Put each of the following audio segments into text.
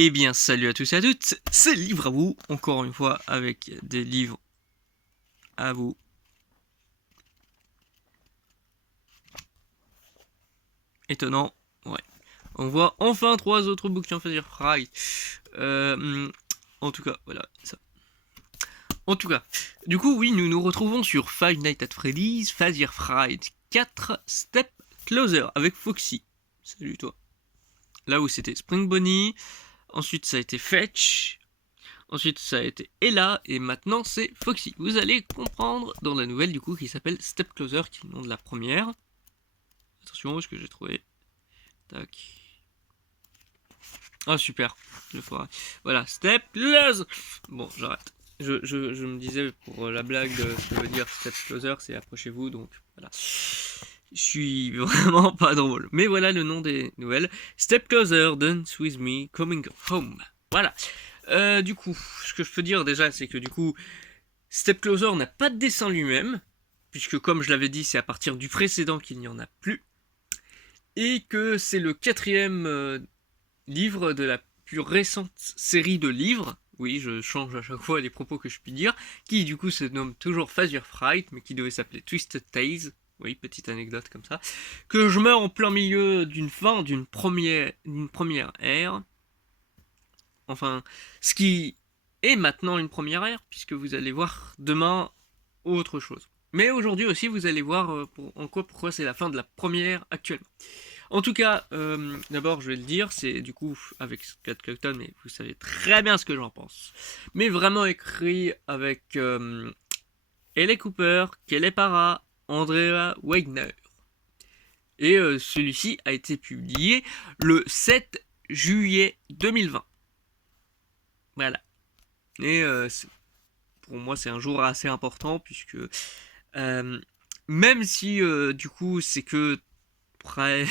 Eh bien, salut à tous et à toutes, c'est Livre à vous, encore une fois avec des livres à vous. Étonnant, ouais. On voit enfin 3 autres bouquins Fazer Fry. En tout cas, voilà, ça. En tout cas, du coup, oui, nous nous retrouvons sur Five Nights at Freddy's, Fazer Fright 4 Step Closer avec Foxy. Salut toi. Là où c'était Spring Bonnie, ensuite ça a été Fetch, ensuite ça a été Ella et maintenant c'est Foxy. Vous allez comprendre dans la nouvelle du coup qui s'appelle Step Closer, qui est le nom de la première. Attention, où est-ce que j'ai trouvé? Tac. Ah super, je ferai. Voilà, Step Closer. Bon, j'arrête. Je me disais pour la blague de ce que veut dire Step Closer, c'est approchez-vous, donc voilà. Je suis vraiment pas drôle. Mais voilà le nom des nouvelles. Step Closer, Dance With Me, Coming Home. Voilà. Du coup, ce que je peux dire déjà, c'est que du coup, Step Closer n'a pas de dessin lui-même, puisque comme je l'avais dit, c'est à partir du précédent qu'il n'y en a plus, et que c'est le 4e livre de la plus récente série de livres. Oui, je change à chaque fois les propos que je puis dire, qui du coup se nomme toujours Fazer Fright, mais qui devait s'appeler Twisted Tales. Oui, petite anecdote comme ça. Que je meurs en plein milieu d'une fin, d'une première ère. Enfin, ce qui est maintenant une première ère, puisque vous allez voir demain autre chose. Mais aujourd'hui aussi, vous allez voir pourquoi c'est la fin de la première actuellement. En tout cas, d'abord, je vais le dire, c'est du coup avec Scott Cawthon, mais vous savez très bien ce que j'en pense. Mais vraiment écrit avec Ellie Cooper, Kelly Para, Andrea Wagner. Et celui-ci a été publié le 7 juillet 2020. Voilà. Et pour moi, c'est un jour assez important, puisque même si du coup, c'est que près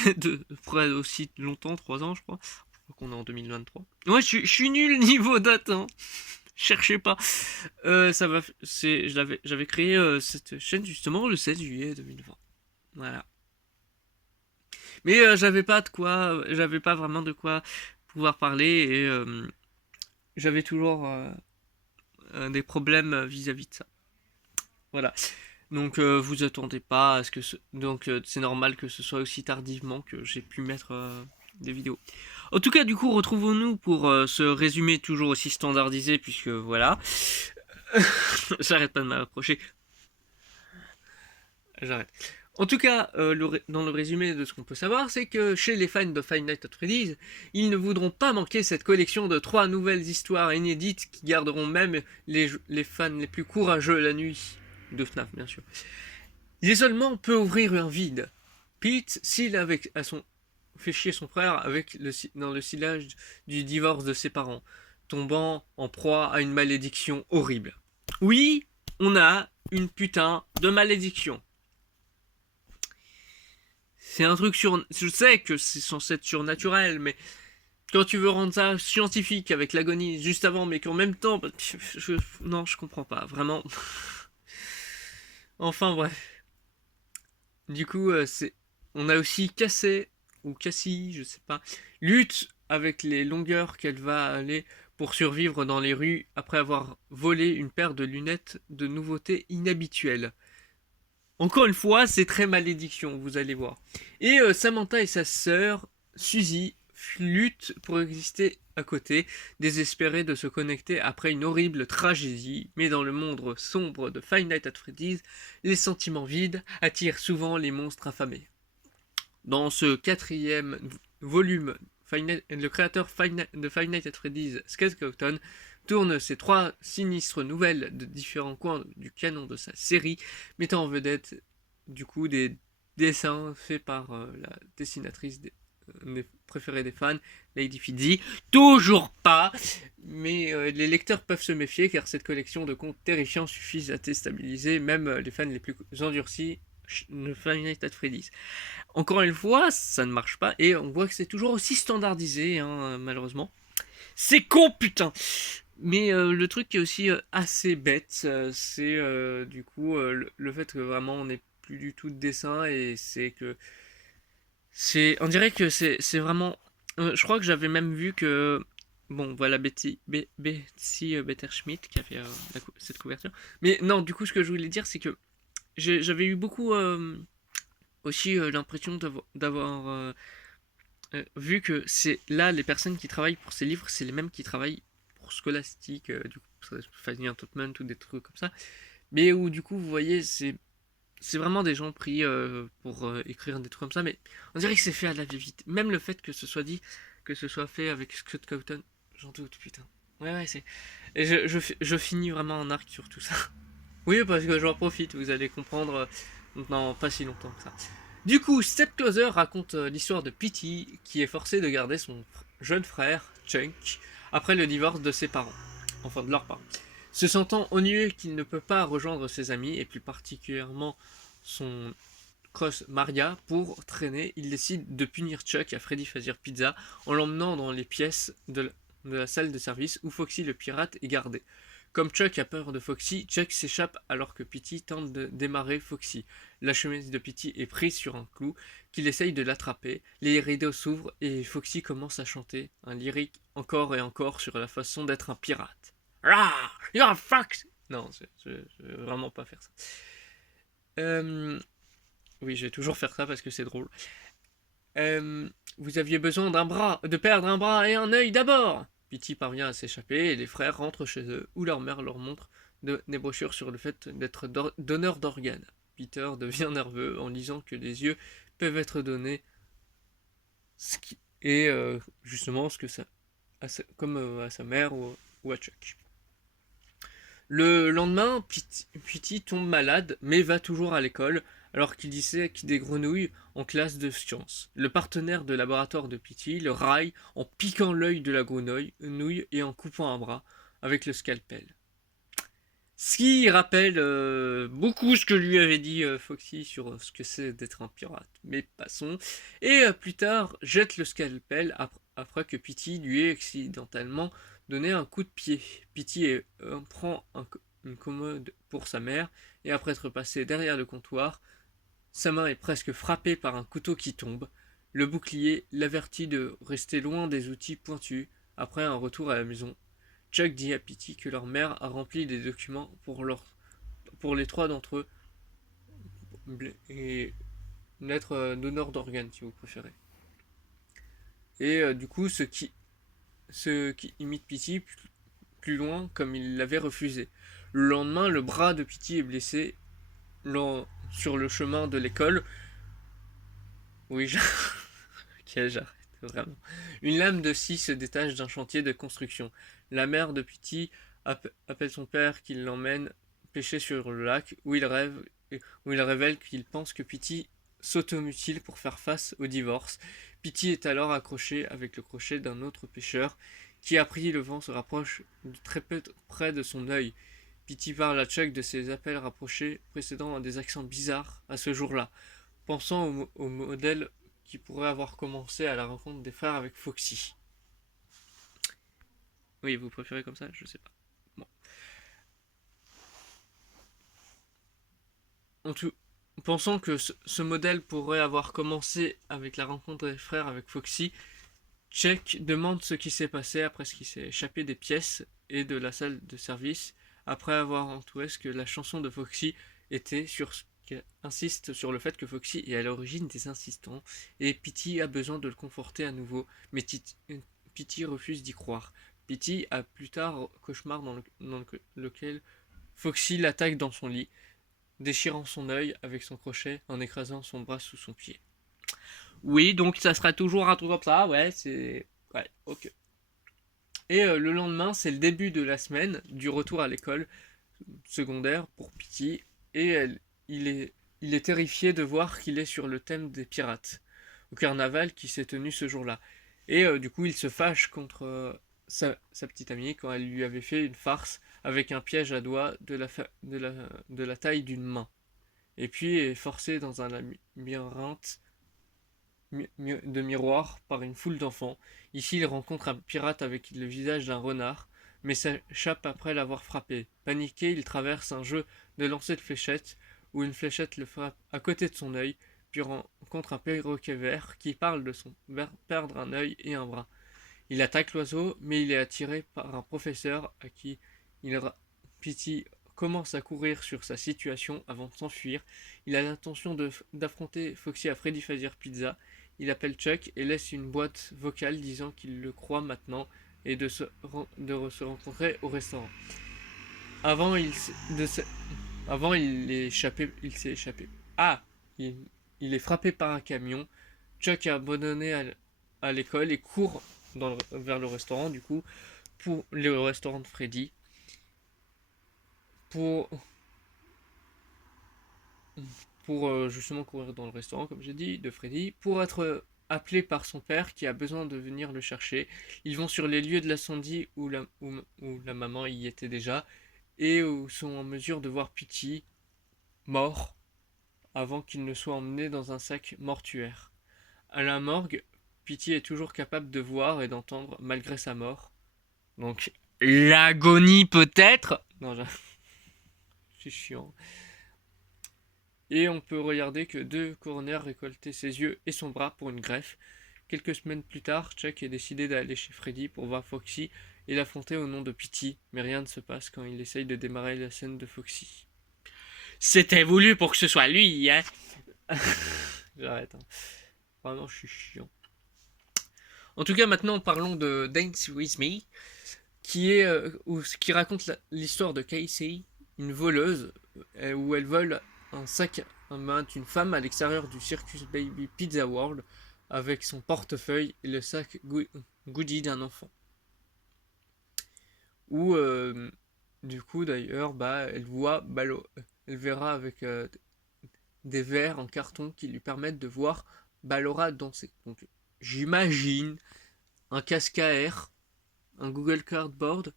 aussi longtemps, 3 ans, je crois. Je crois qu'on est en 2023. Ouais, je suis nul niveau date, hein. Cherchez pas. Ça va, j'avais créé cette chaîne justement le 16 juillet 2020. Voilà. Mais j'avais pas vraiment de quoi pouvoir parler et j'avais toujours des problèmes vis-à-vis de ça. Voilà. Donc vous attendez pas à ce que donc c'est normal que ce soit aussi tardivement que j'ai pu mettre des vidéos. En tout cas, du coup, retrouvons-nous pour ce résumé toujours aussi standardisé, puisque voilà. J'arrête pas de m'approcher. J'arrête. En tout cas, dans le résumé de ce qu'on peut savoir, c'est que chez les fans de Five Nights at Freddy's, ils ne voudront pas manquer cette collection de 3 nouvelles histoires inédites qui garderont même les fans les plus courageux la nuit. De FNAF, bien sûr. L'isolement peut ouvrir un vide. Pete, fait chier son frère dans le sillage du divorce de ses parents, tombant en proie à une malédiction horrible. Oui, on a une putain de malédiction. C'est un truc Je sais que c'est censé être surnaturel, mais quand tu veux rendre ça scientifique avec l'agonie juste avant, mais qu'en même temps, non, je comprends pas, vraiment. Enfin bref. Du coup, on a aussi Cassé, ou Cassie, je sais pas, lutte avec les longueurs qu'elle va aller pour survivre dans les rues après avoir volé une paire de lunettes de nouveautés inhabituelles. Encore une fois, c'est très malédiction, vous allez voir. Et Samantha et sa sœur, Suzy, luttent pour exister à côté, désespérées de se connecter après une horrible tragédie, mais dans le monde sombre de Five Nights at Freddy's, les sentiments vides attirent souvent les monstres affamés. Dans ce 4e volume, le créateur de Five Nights at Freddy's, Scott Cawthon, tourne ces 3 sinistres nouvelles de différents coins du canon de sa série, mettant en vedette du coup des dessins faits par la dessinatrice préférée des fans, Lady Fizzy. Toujours pas, mais les lecteurs peuvent se méfier car cette collection de contes terrifiants suffit à déstabiliser même les fans les plus endurcis de Five Nights at Freddy's. Encore une fois, ça ne marche pas et on voit que c'est toujours aussi standardisé, hein, malheureusement. C'est con, putain. Mais le truc qui est aussi assez bête, c'est du coup le fait que vraiment on n'ait plus du tout de dessin et on dirait que c'est vraiment. Je crois que j'avais même vu que Bon, voilà Betsy Betterschmidt qui a fait cette couverture. Mais non, du coup, ce que je voulais dire, c'est que j'avais eu beaucoup aussi l'impression d'avoir vu que c'est là les personnes qui travaillent pour ces livres, c'est les mêmes qui travaillent pour Scholastic, du coup, Fanny Totman, ou des trucs comme ça. Mais où du coup, vous voyez, c'est vraiment des gens pris pour écrire des trucs comme ça, mais on dirait que c'est fait à la vite. Même le fait que ce soit dit, que ce soit fait avec Scott Cawthon, j'en doute, putain. Ouais, ouais, c'est. Et je finis vraiment en arc sur tout ça. Oui, parce que j'en profite, vous allez comprendre dans pas si longtemps que ça. Du coup, Step Closer raconte l'histoire de Petey qui est forcé de garder son jeune frère, Chunk, après le divorce de ses parents. Enfin, de leurs parents. Se sentant ennuyeux qu'il ne peut pas rejoindre ses amis, et plus particulièrement son cross Maria, pour traîner, il décide de punir Chuck à Freddy Fazbear Pizza en l'emmenant dans les pièces de la salle de service où Foxy le pirate est gardé. Comme Chuck a peur de Foxy, Chuck s'échappe alors que Petey tente de démarrer Foxy. La chemise de Petey est prise sur un clou qu'il essaye de l'attraper. Les rideaux s'ouvrent et Foxy commence à chanter un lyrique encore et encore sur la façon d'être un pirate. Rah, you're a fox. Non, je vais vraiment pas faire ça. Oui, je vais toujours faire ça parce que c'est drôle. Vous aviez besoin de perdre un bras et un œil d'abord. Petey parvient à s'échapper et les frères rentrent chez eux où leur mère leur montre des brochures sur le fait d'être donneur d'organes. Peter devient nerveux en lisant que les yeux peuvent être donnés et justement ce que ça, comme à sa mère ou à Chuck. Le lendemain, Petey tombe malade, mais va toujours à l'école, alors qu'il dissèque des grenouilles en classe de sciences. Le partenaire de laboratoire de Petey le raille en piquant l'œil de la grenouille et en coupant un bras avec le scalpel. Ce qui rappelle beaucoup ce que lui avait dit Foxy sur ce que c'est d'être un pirate. Mais passons. Et plus tard, jette le scalpel après que Petey lui ait accidentellement donné un coup de pied. Petey prend une commode pour sa mère et après être passé derrière le comptoir, sa main est presque frappée par un couteau qui tombe. Le bouclier l'avertit de rester loin des outils pointus après un retour à la maison. Chuck dit à Petey que leur mère a rempli des documents pour les trois d'entre eux et l'être donneur d'organes si vous préférez. Et du coup, ce qui imite Petey plus loin comme il l'avait refusé. Le lendemain, le bras de Petey est blessé sur le chemin de l'école. Oui, ok, j'arrête, vraiment. Une lame de scie se détache d'un chantier de construction. La mère de Petey appelle son père qui l'emmène pêcher sur le lac où il révèle qu'il pense que Petey s'automutile pour faire face au divorce. Petey est alors accroché avec le crochet d'un autre pêcheur qui, a pris le vent, se rapproche de très peu près de son œil. Petey parle à Chuck de ses appels rapprochés précédant à des accents bizarres à ce jour-là, pensant au modèle qui pourrait avoir commencé à la rencontre des frères avec Foxy. Oui, vous préférez comme ça? Je sais pas. Bon. En tout, pensant que ce modèle pourrait avoir commencé avec la rencontre des frères avec Foxy, Chuck demande ce qui s'est passé après ce qui s'est échappé des pièces et de la salle de service, après avoir entouré ce que la chanson de Foxy était sur ce insiste sur le fait que Foxy est à l'origine des insistants et Petey a besoin de le conforter à nouveau, mais Petey refuse d'y croire. Petey a plus tard cauchemar dans lequel Foxy l'attaque dans son lit, déchirant son œil avec son crochet en écrasant son bras sous son pied. Oui, donc ça sera toujours un truc comme ça, ouais, c'est... Ouais, ok. Et le lendemain, c'est le début de la semaine du retour à l'école secondaire pour Petey, et il est terrifié de voir qu'il est sur le thème des pirates, au carnaval qui s'est tenu ce jour-là. Et du coup, il se fâche contre sa petite amie quand elle lui avait fait une farce avec un piège à doigts de la taille d'une main. Et puis est forcé dans un labyrinthe de miroirs par une foule d'enfants. Ici, il rencontre un pirate avec le visage d'un renard, mais s'échappe après l'avoir frappé. Paniqué, il traverse un jeu de lancer de fléchettes, où une fléchette le frappe à côté de son œil, puis rencontre un perroquet vert qui parle de son perdre un œil et un bras. Il attaque l'oiseau, mais il est attiré par un professeur à qui Petey commence à courir sur sa situation avant de s'enfuir. Il a l'intention d'affronter Foxy à Freddy Fazbear Pizza. Il appelle Chuck et laisse une boîte vocale disant qu'il le croit maintenant et de se rencontrer au restaurant. Avant, il s'est échappé. Ah, il, il est frappé par un camion. Chuck est abandonné à l'école et court vers le restaurant, du coup, pour le restaurant de Freddy, pour, justement courir dans le restaurant, comme j'ai dit, de Freddy, pour être appelé par son père qui a besoin de venir le chercher. Ils vont sur les lieux de l'incendie où la maman y était déjà et où sont en mesure de voir Petey mort avant qu'il ne soit emmené dans un sac mortuaire. À la morgue, Petey est toujours capable de voir et d'entendre malgré sa mort. Donc, l'agonie peut-être. Non, c'est chiant. Et on peut regarder que 2 coroners récoltaient ses yeux et son bras pour une greffe. Quelques semaines plus tard, Chuck est décidé d'aller chez Freddy pour voir Foxy et l'affronter au nom de Petey, mais rien ne se passe quand il essaye de démarrer la scène de Foxy. C'était voulu pour que ce soit lui, hein. J'arrête, hein. Vraiment, je suis chiant. En tout cas, maintenant, parlons de Dance With Me, qui raconte l'histoire de Casey, une voleuse, où elle vole un sac à main d'une femme à l'extérieur du Circus Baby Pizza World avec son portefeuille et le sac goodie d'un enfant. Où, du coup, d'ailleurs, elle verra avec des verres en carton qui lui permettent de voir Ballora danser. Donc, j'imagine un casque à air, un Google Cardboard,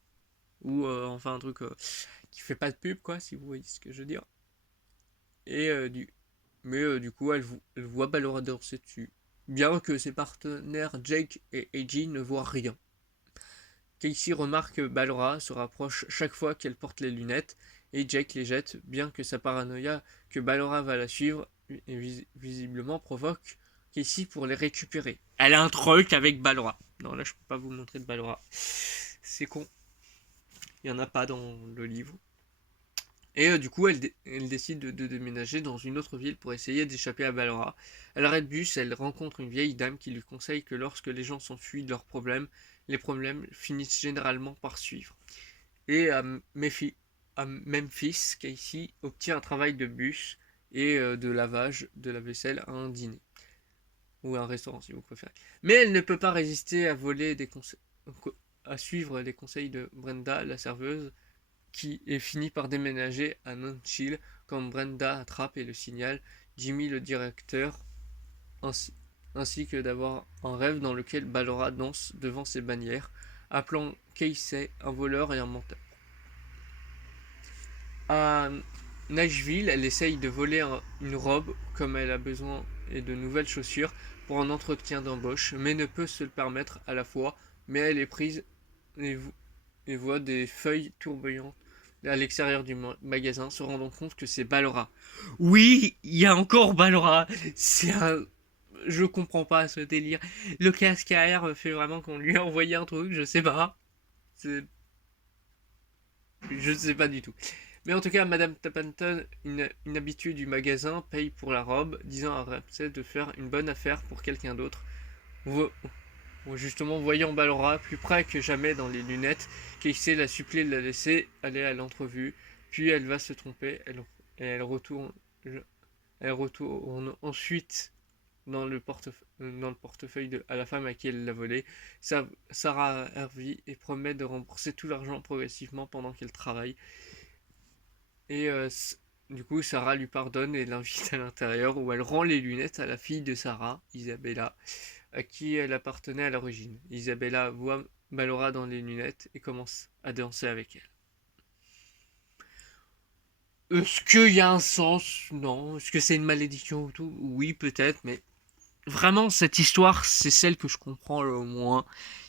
ou enfin un truc qui fait pas de pub, quoi, si vous voyez ce que je veux dire. Et du coup, elle voit Ballora danser dessus. Bien que ses partenaires Jake et AJ ne voient rien. Casey remarque que Ballora se rapproche chaque fois qu'elle porte les lunettes, et Jake les jette, bien que sa paranoïa que Ballora va la suivre, et visiblement provoque Casey pour les récupérer. Elle a un truc avec Ballora. Non, là je peux pas vous montrer de Ballora. C'est con. Il n'y en a pas dans le livre. Et du coup, elle décide de déménager dans une autre ville pour essayer d'échapper à Ballora. Elle arrête bus, elle rencontre une vieille dame qui lui conseille que lorsque les gens s'enfuient de leurs problèmes, les problèmes finissent généralement par suivre. Et à Memphis, Casey obtient un travail de bus et de lavage de la vaisselle à un dîner. Ou à un restaurant si vous préférez. Mais elle ne peut pas résister à suivre les conseils de Brenda, la serveuse, qui est fini par déménager à Nunchill quand Brenda attrape et le signale Jimmy le directeur, ainsi que d'avoir un rêve dans lequel Ballora danse devant ses bannières, appelant Casey un voleur et un menteur. À Nashville, elle essaye de voler une robe comme elle a besoin et de nouvelles chaussures pour un entretien d'embauche, mais ne peut se le permettre à la fois, mais elle est prise et voit des feuilles tourbillonnes à l'extérieur du magasin, se rendant compte que c'est Ballora. Oui, il y a encore Ballora. Je comprends pas ce délire. Le casque à air fait vraiment qu'on lui a envoyé un truc, je sais pas. Je sais pas du tout. Mais en tout cas, Madame Tappanton, une habituée du magasin, paye pour la robe, disant à Ramsay de faire une bonne affaire pour quelqu'un d'autre. Justement, voyant Ballora plus près que jamais dans les lunettes, Casey la supplie de la laisser aller à l'entrevue, puis elle va se tromper, elle retourne ensuite dans le portefeuille à la femme à qui elle l'a volé, Sarah Harvey, et promet de rembourser tout l'argent progressivement pendant qu'elle travaille. Et du coup, Sarah lui pardonne et l'invite à l'intérieur où elle rend les lunettes à la fille de Sarah, Isabella, à qui elle appartenait à l'origine. Isabella voit Ballora dans les lunettes et commence à danser avec elle. Est-ce qu'il y a un sens? Non. Est-ce que c'est une malédiction ou tout? Oui, peut-être, mais vraiment, cette histoire, c'est celle que je comprends le moins.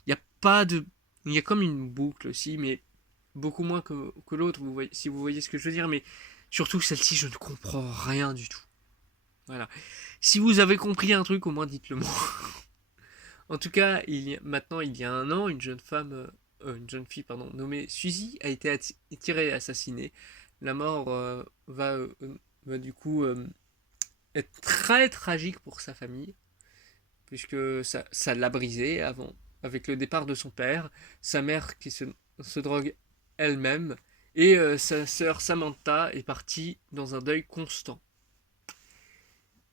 Il y a pas de... Il y a comme une boucle aussi, mais beaucoup moins que l'autre, si vous voyez ce que je veux dire, mais surtout celle-ci, je ne comprends rien du tout. Voilà. Si vous avez compris un truc, au moins dites-le moi. En tout cas, maintenant, il y a un an, une jeune fille, pardon, nommée Suzy a été tirée et assassinée. La mort va du coup être très tragique pour sa famille, puisque ça l'a brisé avant, avec le départ de son père, sa mère qui se drogue elle-même, et sa sœur Samantha est partie dans un deuil constant.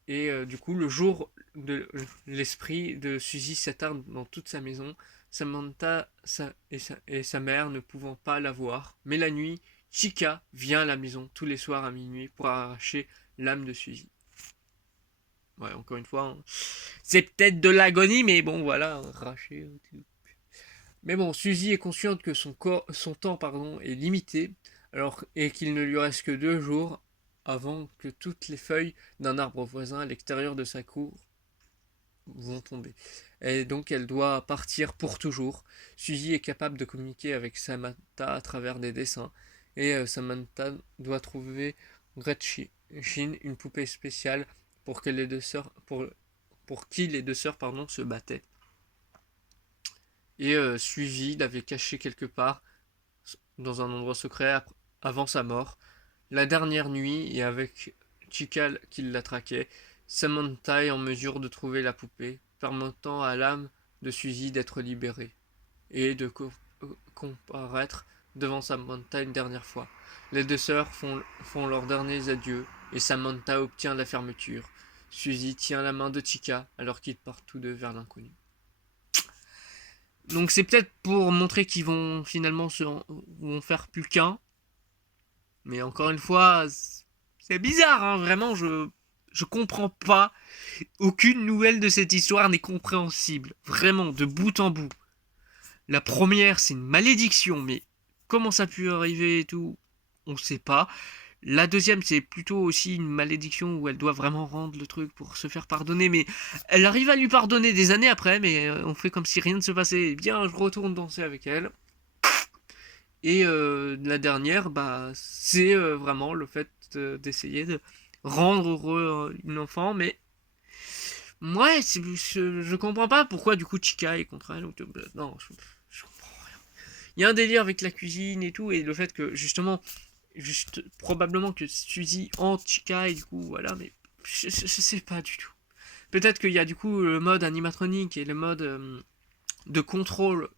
Et du coup, le jour de l'esprit de Suzy s'attarde dans toute sa maison, Samantha et sa mère ne pouvant pas la voir. Mais la nuit, Chica vient à la maison tous les soirs à minuit pour arracher l'âme de Suzy. Ouais, encore une fois, hein, c'est peut-être de l'agonie, mais bon, voilà, arracher. Mais bon, Suzy est consciente que son temps, pardon, est limité, et qu'il ne lui reste que 2 jours avant que toutes les feuilles d'un arbre voisin à l'extérieur de sa cour vont tomber. Et donc elle doit partir pour toujours. Suzy est capable de communiquer avec Samantha à travers des dessins. Et Samantha doit trouver Gretchen, une poupée spéciale pour que les deux sœurs, pour qui les deux sœurs pardon, se battaient. Et Suzy l'avait cachée quelque part dans un endroit secret avant sa mort. La dernière nuit, et avec Chica qui la traquait, Samantha est en mesure de trouver la poupée, permettant à l'âme de Suzy d'être libérée et de comparaître devant Samantha une dernière fois. Les deux sœurs font leurs derniers adieux et Samantha obtient la fermeture. Suzy tient la main de Chica alors qu'ils partent tous deux vers l'inconnu. Donc c'est peut-être pour montrer qu'ils vont finalement vont faire plus qu'un. Mais encore une fois, c'est bizarre, hein, vraiment, je comprends pas. Aucune nouvelle de cette histoire n'est compréhensible. Vraiment, de bout en bout. La première, c'est une malédiction, mais comment ça a pu arriver et tout, on sait pas. La deuxième, c'est plutôt aussi une malédiction où elle doit vraiment rendre le truc pour se faire pardonner, mais elle arrive à lui pardonner des années après, mais on fait comme si rien ne se passait. Eh bien, je retourne danser avec elle. Et la dernière, bah, c'est vraiment le fait d'essayer de rendre heureux une enfant, mais ouais, je comprends pas pourquoi du coup Chica est contre elle. Non, je comprends rien. Il y a un délire avec la cuisine et tout, et le fait que justement, probablement que Suzy hante Chica, et du coup, voilà, mais je sais pas du tout. Peut-être qu'il y a du coup le mode animatronique et le mode de contrôle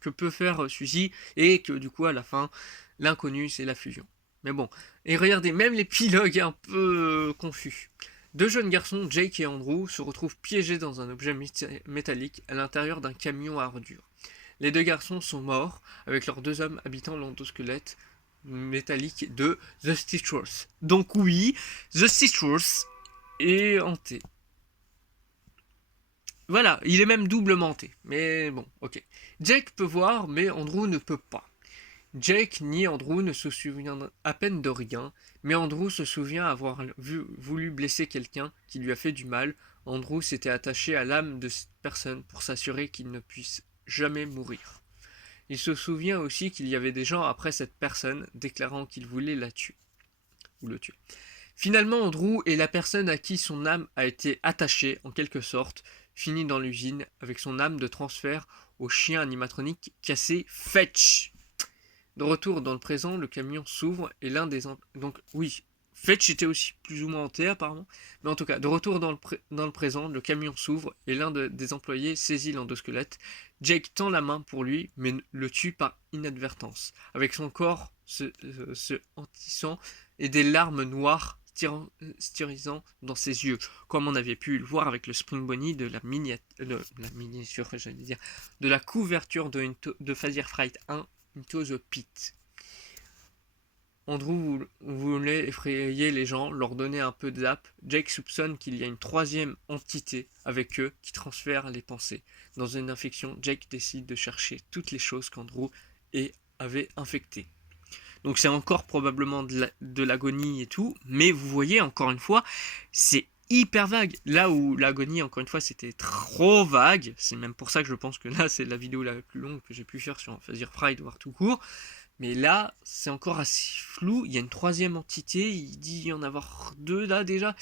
que peut faire Suzy, et que du coup à la fin l'inconnu c'est la fusion. Mais bon, et regardez, même l'épilogue est un peu confus. Deux jeunes garçons, Jake et Andrew, se retrouvent piégés dans un objet métallique à l'intérieur d'un camion à ordures. Les deux garçons sont morts, avec leurs deux hommes habitant l'endosquelette métallique de The Stitchers. Donc oui, The Stitchers est hanté. Voilà, il est même doublement hanté. Mais bon, ok. Jake peut voir, mais Andrew ne peut pas. Jake ni Andrew ne se souviennent à peine de rien, mais Andrew se souvient avoir voulu blesser quelqu'un qui lui a fait du mal. Andrew s'était attaché à l'âme de cette personne pour s'assurer qu'il ne puisse jamais mourir. Il se souvient aussi qu'il y avait des gens après cette personne déclarant qu'ils voulaient la tuer. Ou le tuer. Finalement, Andrew est la personne à qui son âme a été attachée, en quelque sorte, finit dans l'usine avec son âme de transfert au chien animatronique cassé Fetch. De retour dans le présent, le camion s'ouvre et l'un des... Donc oui, Fetch était aussi plus ou moins hanté apparemment. Mais en tout cas, de retour dans le présent, le camion s'ouvre et l'un des employés saisit l'endosquelette. Jake tend la main pour lui, mais le tue par inadvertance, avec son corps se hantissant et des larmes noires styrisant dans ses yeux, comme on avait pu le voir avec le Spring Bonnie de la miniature, j'allais dire, de la couverture de Phasir Fright 1, Into the Pit. Andrew voulait effrayer les gens, leur donner un peu de zap. Jake soupçonne qu'il y a une troisième entité avec eux qui transfère les pensées. Dans une infection, Jake décide de chercher toutes les choses qu'Andrew avait infectées. Donc c'est encore probablement de l'agonie et tout, mais vous voyez, encore une fois, c'est hyper vague. Là où l'agonie, encore une fois, c'était trop vague, c'est même pour ça que je pense que là, c'est la vidéo la plus longue que j'ai pu faire sur Phasir Fright, voire tout court. Mais là, c'est encore assez flou. Il y a une troisième entité, il dit y en avoir deux là déjà.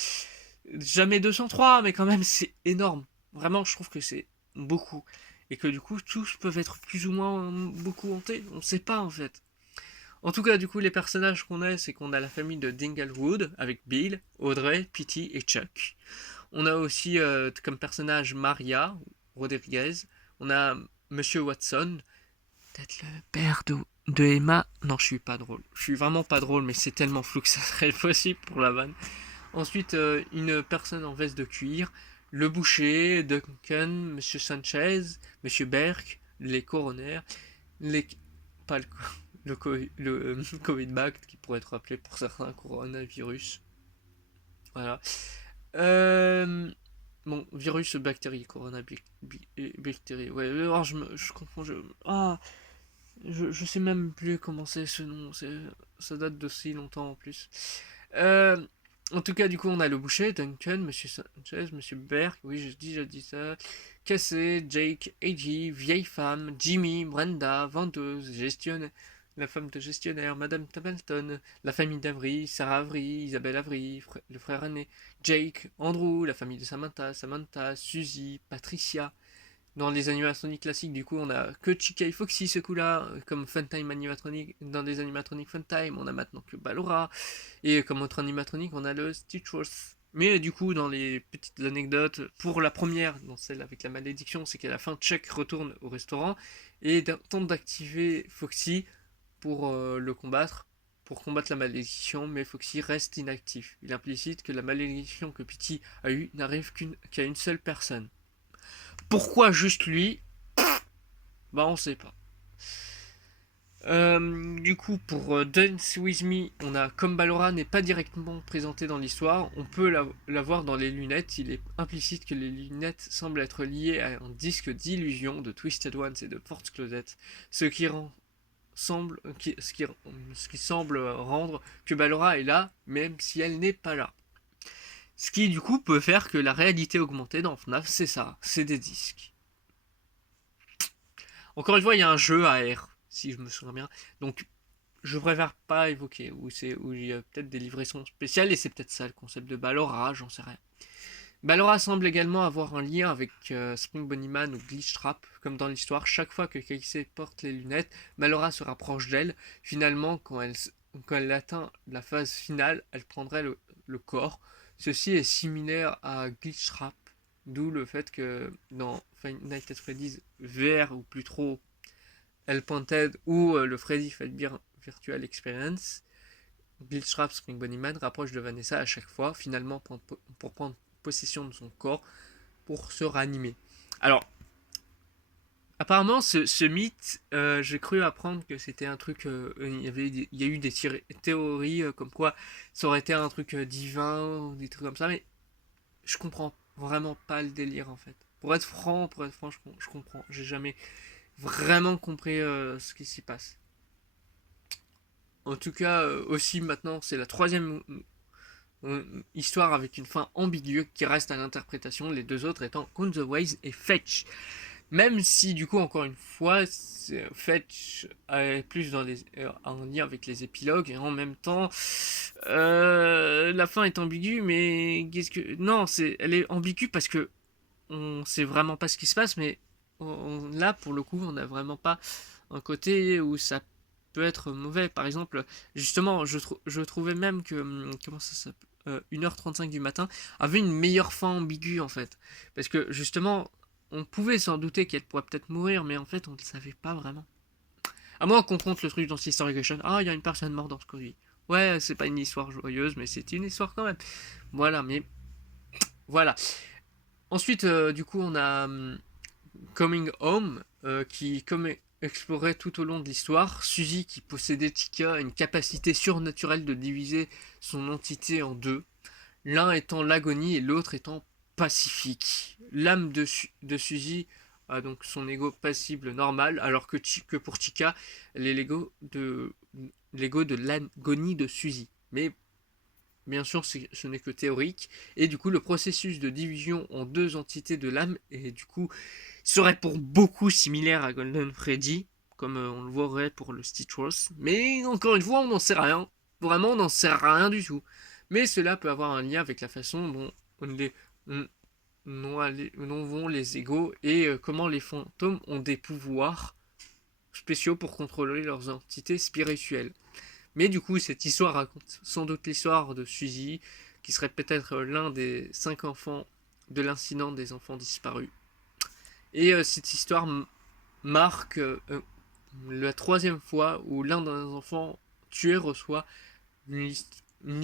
Jamais 203, mais quand même, c'est énorme. Vraiment, je trouve que c'est beaucoup. Et que du coup, tous peuvent être plus ou moins beaucoup hantés. On sait pas en fait. En tout cas, du coup, les personnages qu'on a, c'est qu'on a la famille de Dinglewood avec Bill, Audrey, Petey et Chuck. On a aussi comme personnage Maria Rodriguez. On a Monsieur Watson, peut-être le père de Emma. Non, je suis pas drôle. Je suis vraiment pas drôle, mais c'est tellement flou que ça serait possible pour la vanne. Ensuite, une personne en veste de cuir, le boucher, Duncan, Monsieur Sanchez, Monsieur Berk, les coronaires, les... pas le Covid-Bact, qui pourrait être appelé pour certains coronavirus. Voilà. Euh, bon, virus, bactérie, bactérie. Ouais, alors je confonds. Je sais même plus comment c'est ce nom. Ça date de si longtemps en plus. Euh, En tout cas, du coup, on a le boucher, Duncan, Monsieur Sanchez, Monsieur Berg, oui, j'ai dit ça. Cassé, Jake, AJ, vieille femme, Jimmy, Brenda, vendeuse, gestionnaire, la femme de gestionnaire, Madame Tableton, la famille d'Avery, Sarah Avery, Isabelle Avery, le frère aîné, Jake, Andrew, la famille de Samantha, Suzy, Patricia. Dans les animatroniques classiques, du coup, on a que Chica et Foxy ce coup-là, comme Funtime animatronique. Dans des animatroniques Funtime, on a maintenant que Ballora. Et comme autre animatronique, on a le Stitchworth. Mais du coup, dans les petites anecdotes, pour la première, dans celle avec la malédiction, c'est qu'à la fin, Chuck retourne au restaurant et tente d'activer Foxy pour le combattre, pour combattre la malédiction, mais Foxy reste inactif. Il implicite que la malédiction que Petey a eue n'arrive qu'à une seule personne. Pourquoi juste lui? Bah on sait pas. Du coup, pour Dance With Me, on a comme Ballora n'est pas directement présenté dans l'histoire, on peut la voir dans les lunettes. Il est implicite que les lunettes semblent être liées à un disque d'illusion de Twisted Ones et de Force Closet, ce qui semble rendre que Ballora est là, même si elle n'est pas là. Ce qui du coup peut faire que la réalité augmentée dans FNAF, c'est ça, c'est des disques. Encore une fois, il y a un jeu AR, si je me souviens bien. Donc, je préfère pas évoquer, où il y a peut-être des livraisons spéciales, et c'est peut-être ça le concept de Ballora, j'en sais rien. Ballora semble également avoir un lien avec Spring Bunnyman ou Glitch Trap, comme dans l'histoire. Chaque fois que Casey porte les lunettes, Ballora se rapproche d'elle. Finalement, quand elle atteint la phase finale, elle prendrait le corps. Ceci est similaire à Glitch Trap, d'où le fait que dans Five Nights at Freddy's VR ou plus trop El Pointed ou le Freddy Fazbear Virtual Experience, Glitch Trap Spring Bunnyman rapproche de Vanessa à chaque fois, finalement pour prendre possession de son corps pour se ranimer. Alors, apparemment, ce mythe, j'ai cru apprendre que c'était un truc. Il y a eu des théories comme quoi ça aurait été un truc divin, des trucs comme ça, mais je comprends vraiment pas le délire en fait. Pour être franc, je comprends. J'ai jamais vraiment compris ce qui s'y passe. En tout cas, aussi maintenant, c'est la troisième histoire avec une fin ambiguë qui reste à l'interprétation, les deux autres étant On the Ways et Fetch. Même si, du coup, encore une fois, Fetch est plus en lien avec les épilogues, et en même temps, la fin est ambiguë, mais qu'est-ce que... Non, elle est ambiguë parce que on sait vraiment pas ce qui se passe, mais là, pour le coup, on n'a vraiment pas un côté où ça peut être mauvais. Par exemple, justement, je trouvais même que, comment ça s'appelle 1h35 du matin avait une meilleure fin ambiguë en fait. Parce que justement, on pouvait s'en douter qu'elle pourrait peut-être mourir, mais en fait, on ne le savait pas vraiment. À moins qu'on compte le truc dans History Question. Ah, il y a une personne morte dans ce colis. Ouais, c'est pas une histoire joyeuse, mais c'est une histoire quand même. Voilà, mais voilà. Ensuite, du coup, on a Coming Home, qui comme explorait tout au long de l'histoire. Suzy, qui possédait Tika, a une capacité surnaturelle de diviser son entité en deux, l'un étant l'agonie et l'autre étant pacifique. L'âme de Suzy a donc son ego passible normal, alors que pour Tika, elle est l'ego de l'agonie de Suzy. Mais bien sûr, ce n'est que théorique, et du coup, le processus de division en deux entités de l'âme est du coup serait pour beaucoup similaire à Golden Freddy, comme on le voit pour le Stitchworth, mais encore une fois, on n'en sait rien. Vraiment, on n'en sait rien du tout. Mais cela peut avoir un lien avec la façon dont vont les égaux et comment les fantômes ont des pouvoirs spéciaux pour contrôler leurs entités spirituelles. Mais du coup, cette histoire raconte sans doute l'histoire de Suzy, qui serait peut-être l'un des 5 enfants de l'incident des enfants disparus. Et cette histoire marque la 3e fois où l'un des enfants tués reçoit une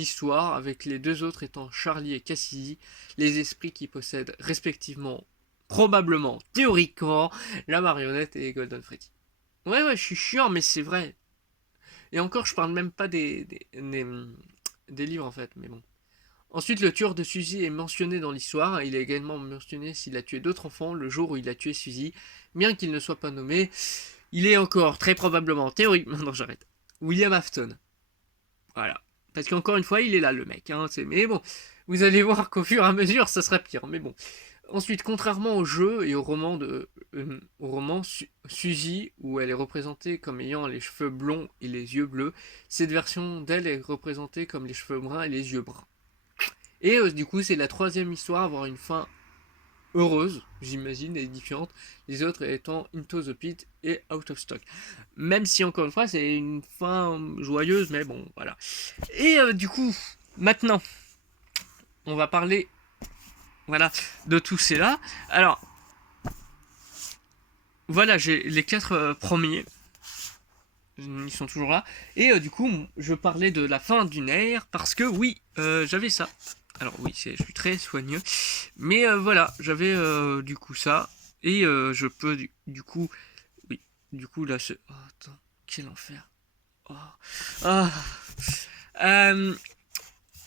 histoire, avec les 2 autres étant Charlie et Cassidy, les esprits qui possèdent respectivement, probablement, théoriquement, la marionnette et Golden Freddy. Ouais, je suis chiant, mais c'est vrai. Et encore, je parle même pas des livres en fait, mais bon. Ensuite, le tueur de Suzy est mentionné dans l'histoire. Il est également mentionné s'il a tué d'autres enfants le jour où il a tué Suzy. Bien qu'il ne soit pas nommé, il est encore très probablement théoriquement... Non, j'arrête. William Afton. Voilà. Parce qu'encore une fois, il est là, le mec. Hein, mais bon, vous allez voir qu'au fur et à mesure, ça sera pire. Mais bon. Ensuite, contrairement au jeu et au roman Suzy, où elle est représentée comme ayant les cheveux blonds et les yeux bleus, cette version d'elle est représentée comme les cheveux bruns et les yeux bruns. Et du coup, c'est la 3e histoire à avoir une fin heureuse, j'imagine, et différente, les autres étant Into the Pit et Out of Stock. Même si, encore une fois, c'est une fin joyeuse, mais bon, voilà. Et du coup, maintenant, on va parler, voilà, de tous ces là. Alors, voilà, j'ai les 4 premiers. Ils sont toujours là. Et du coup, je parlais de la fin d'une ère, parce que oui, j'avais ça. Alors oui, je suis très soigneux. Mais voilà, j'avais du coup ça. Et je peux du coup... Oui, du coup là... Oh, attends, quel enfer. Oh. Ah.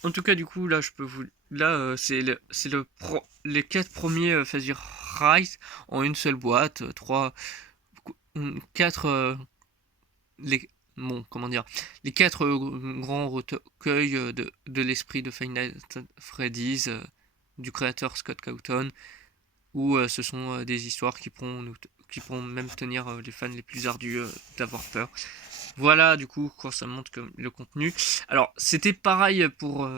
En tout cas, du coup, là, je peux vous... Là, c'est les 4 premiers Phasir Rise en une seule boîte. 4... comment dire, les 4 grands recueils de l'esprit de Five Nights at Freddy's du créateur Scott Cawthon, où ce sont des histoires qui pourront même tenir les fans les plus ardus d'avoir peur. Voilà, du coup, quand ça montre le contenu. Alors, c'était pareil pour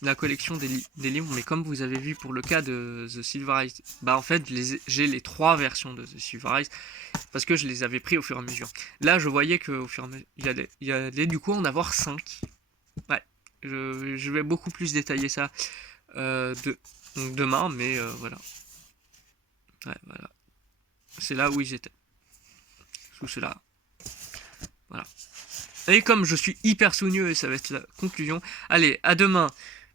la collection des livres, mais comme vous avez vu pour le cas de The Silver Eyes, bah en fait, j'ai les 3 versions de The Silver Eyes, parce que je les avais pris au fur et à mesure. Là, je voyais qu'au fur et à mesure, il y allait du coup en avoir 5. Ouais, je vais beaucoup plus détailler ça demain, mais voilà. Ouais, voilà. C'est là où ils étaient. Sous cela. Voilà. Et comme je suis hyper soigneux et ça va être la conclusion, allez, à demain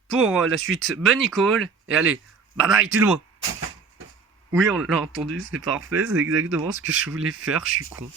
pour la suite Bunny Call. Et allez, bye bye tout le monde. Oui, on l'a entendu, c'est parfait, c'est exactement ce que je voulais faire, je suis con.